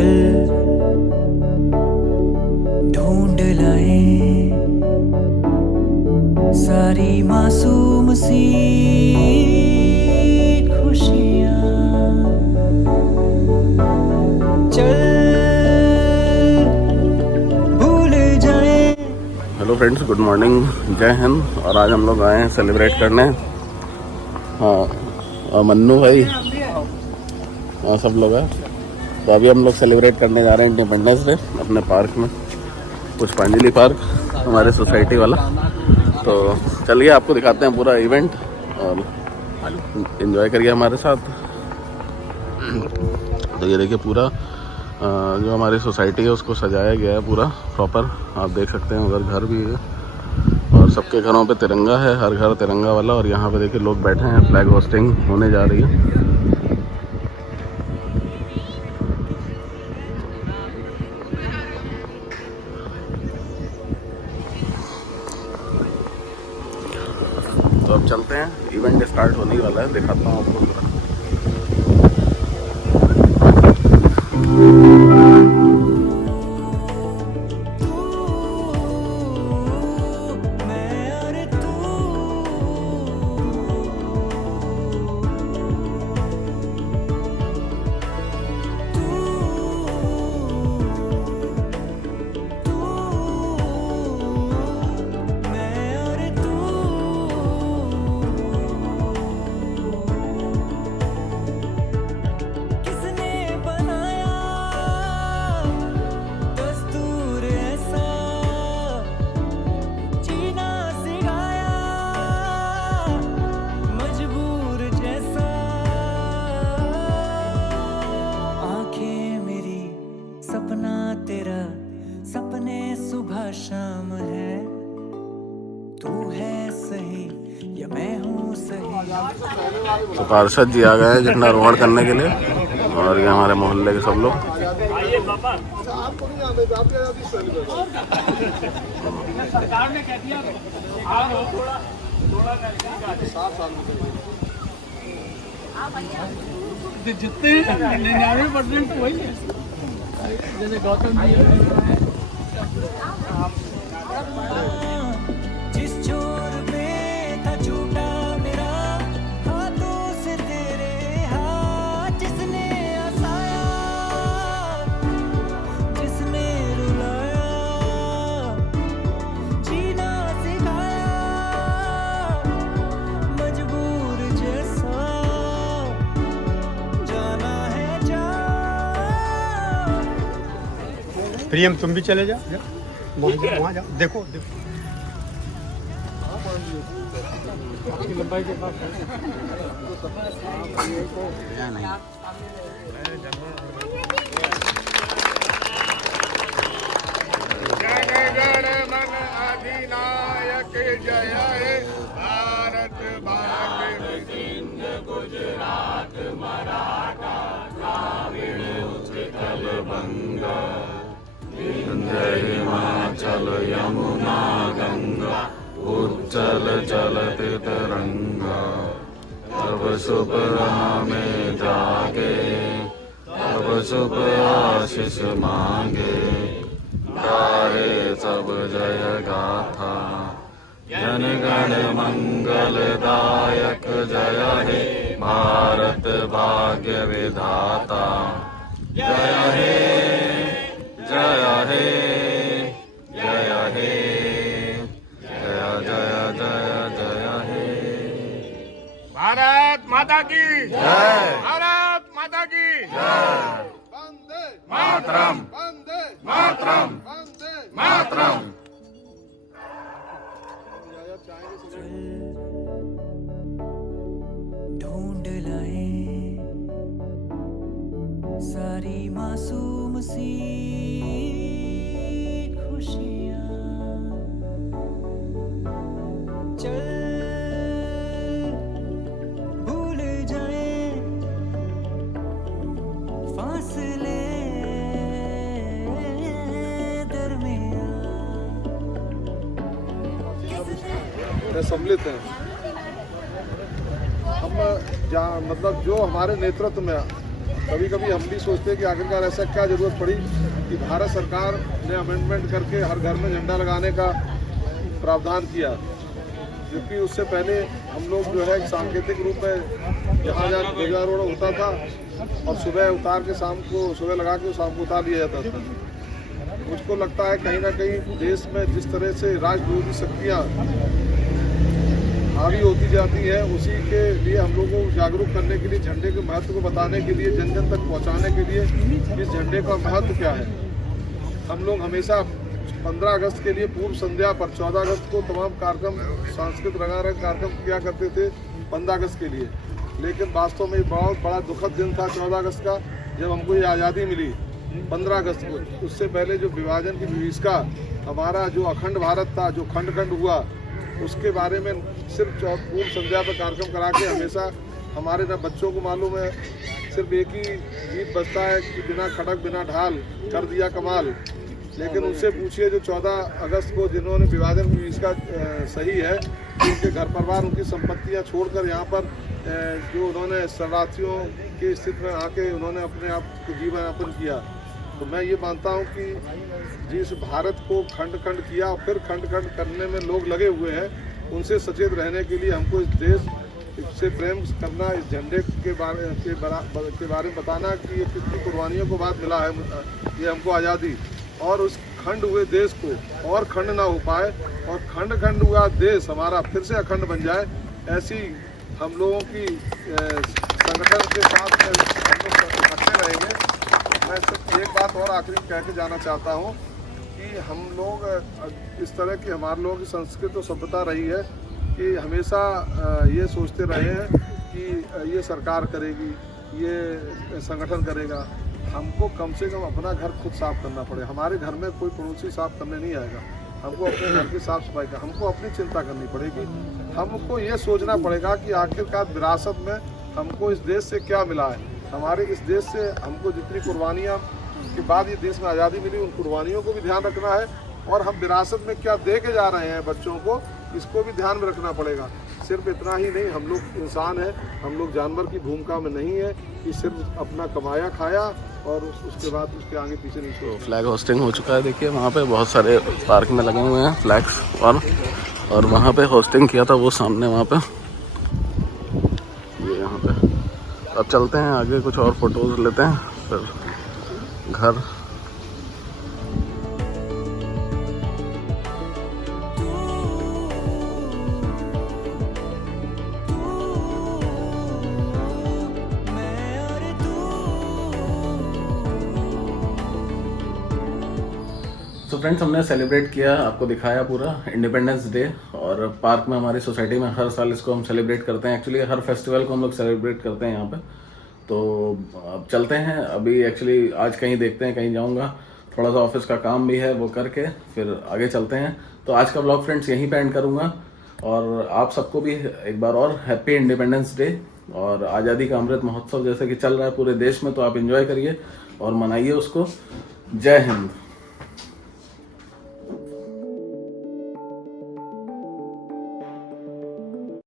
चल ढूंढ लाए सारी मासूम सी खुशियाँ, चल भूल जाए। हेलो फ्रेंड्स, गुड मॉर्निंग, जय हिंद। और आज हम लोग आए हैं सेलिब्रेट करने। हाँ, मन्नू भाई, हाँ सब लोग हैं। तो अभी हम लोग सेलिब्रेट करने जा रहे हैं इंडिपेंडेंस डे अपने पार्क में, पुष्पांजलि पार्क, हमारे सोसाइटी वाला। तो चलिए आपको दिखाते हैं पूरा इवेंट और एंजॉय करिए हमारे साथ। तो ये देखिए पूरा जो हमारी सोसाइटी है उसको सजाया गया है पूरा प्रॉपर। आप देख सकते हैं उधर घर भी है और सबके घरों पे तिरंगा है, हर घर तिरंगा वाला। और यहाँ पे देखिए लोग बैठे हैं, फ्लैग होस्टिंग होने जा रही है। तो अब चलते हैं, इवेंट स्टार्ट होने ही वाला है, दिखाता हूँ आपको पूरा। सपना तेरा सपने सुबह शाम है, तू है सही या मैं हूँ सही। तो पार्षद जी आ गए हैं झंडारोहण करने के लिए और ये हमारे मोहल्ले के सब लोग। जितने 99% वही है, जैसे गौतम जी जिस छोर पे था छूटा मेरा हाथों से तेरे हाथ, जिसने हंसाया जिसने रुलाया जीना सिखाया, मजबूर जैसा जाना है जा। प्रियम तुम भी चले जाओ, वहाँ जाओ, देखो देखो लंबाई के पास जन मन अधिनायक जय हे भारत भाग्य सिंध गुजरात मराठा द्राविड़ उत्कल बंगा विंध्य हिमाचल यमुना गंगा उज्जल चलति तरंगा। तब शुभ नामे जागे तब शुभ आशीष मांगे, गाए सब जय गाथा जन गण मंगलदायक जय हे भारत भाग्य विधाता। जय हे जय हे जय हे जय जय जय जय हे। भारत माता की जय, भारत माता की जय। वंदे मातरम, वंदे मातरम, वंदे मातरम। ढूंढ लाए सारी मासूम सी खुशियाँ, चल भूल जाए फासले दरमियाँ। सम्मिलित हैं हम, जहाँ मतलब जो हमारे नेतृत्व में कभी कभी हम भी सोचते हैं कि आखिरकार ऐसा क्या जरूरत पड़ी कि भारत सरकार ने अमेंडमेंट करके हर घर में झंडा लगाने का प्रावधान किया, क्योंकि उससे पहले हम लोग जो है एक सांकेतिक रूप में जहाँ ध्वजारोहण होता था और सुबह उतार के शाम को, सुबह लगा के शाम को उतार लिया जाता था। मुझको लगता है कहीं ना कहीं देश में जिस तरह से राष्ट्रविरोधी शक्तियाँ हावी होती जाती है, उसी के लिए हम लोगों को जागरूक करने के लिए, झंडे के महत्व को बताने के लिए, जन जन तक पहुंचाने के लिए इस झंडे का महत्व क्या है। हम लोग हमेशा 15 अगस्त के लिए पूर्व संध्या पर 14 अगस्त को तमाम कार्यक्रम, सांस्कृतिक रंगारंग कार्यक्रम किया करते थे 15 अगस्त के लिए, लेकिन वास्तव में बहुत बड़ा दुखद दिन था 14 अगस्त का, जब हमको ये आज़ादी मिली 15 अगस्त को। उससे पहले जो विभाजन की विभीषिका, हमारा जो अखंड भारत था, जो खंड खंड हुआ, उसके बारे में सिर्फ पूर्व संध्या पर कार्यक्रम करा के हमेशा हमारे न बच्चों को मालूम है, सिर्फ एक ही गीत बजता है कि बिना खड़क बिना ढाल कर दिया कमाल। लेकिन उनसे पूछिए जो 14 अगस्त को जिन्होंने विभाजन की विभीषिका सही है, उनके घर परिवार, उनकी संपत्तियां छोड़कर यहाँ पर जो उन्होंने शरणार्थियों की स्थिति में आके उन्होंने अपने आप को जीवन यापन किया। तो मैं ये मानता हूँ कि जिस भारत को खंड खंड किया और फिर खंड खंड करने में लोग लगे हुए हैं, उनसे सचेत रहने के लिए हमको इस देश से प्रेम करना, इस झंडे के बारे में बताना कि ये कितनी कुर्बानियों को बाद मिला है ये हमको आज़ादी, और उस खंड हुए देश को और खंड ना हो पाए और खंड खंड हुआ देश हमारा फिर से अखंड बन जाए, ऐसी हम लोगों की संगठन के साथ हम लोग इकट्ठे रहेंगे। मैं सिर्फ एक बात और आखिरी कह के जाना चाहता हूँ कि हम लोग इस तरह की, हमारे लोगों की संस्कृति और सभ्यता रही है कि हमेशा ये सोचते रहे हैं कि ये सरकार करेगी, ये संगठन करेगा। हमको कम से कम अपना घर खुद साफ करना पड़े। हमारे घर में कोई पड़ोसी साफ करने नहीं आएगा, हमको अपने घर की साफ सफाई का, हमको अपनी चिंता करनी पड़ेगी। हमको ये सोचना पड़ेगा कि आखिरकार विरासत में हमको इस देश से क्या मिला है। हमारे इस देश से हमको जितनी कुर्बानियाँ के बाद ये देश में आज़ादी मिली, उन कुर्बानियों को भी ध्यान रखना है, और हम विरासत में क्या दे के जा रहे हैं बच्चों को, इसको भी ध्यान में रखना पड़ेगा। सिर्फ इतना ही नहीं, हम लोग इंसान हैं, हम लोग जानवर की भूमिका में नहीं है कि सिर्फ अपना कमाया खाया और उसके बाद उसके आगे पीछे नहीं छोड़ा। फ्लैग होस्टिंग हो चुका है, देखिए वहाँ पे बहुत सारे पार्क में लगे हुए हैं फ्लैग्स, और वहाँ पे होस्टिंग किया था वो सामने वहाँ पे, ये यहाँ पे। अब चलते हैं आगे, कुछ और फोटोज लेते हैं, फिर घर। तो फ्रेंड्स, हमने सेलिब्रेट किया, आपको दिखाया पूरा इंडिपेंडेंस डे, और पार्क में हमारी सोसाइटी में हर साल इसको हम सेलिब्रेट करते हैं। एक्चुअली हर फेस्टिवल को हम लोग सेलिब्रेट करते हैं यहाँ पे। तो अब चलते हैं, अभी एक्चुअली आज कहीं देखते हैं, कहीं जाऊँगा, थोड़ा सा ऑफिस का काम भी है, वो करके फिर आगे चलते हैं। तो आज का ब्लॉग फ्रेंड्स यहीं पे एंड करूँगा, और आप सबको भी एक बार और हैप्पी इंडिपेंडेंस डे, और आज़ादी का अमृत महोत्सव जैसे कि चल रहा है पूरे देश में, तो आप इंजॉय करिए और मनाइए उसको। जय हिंद।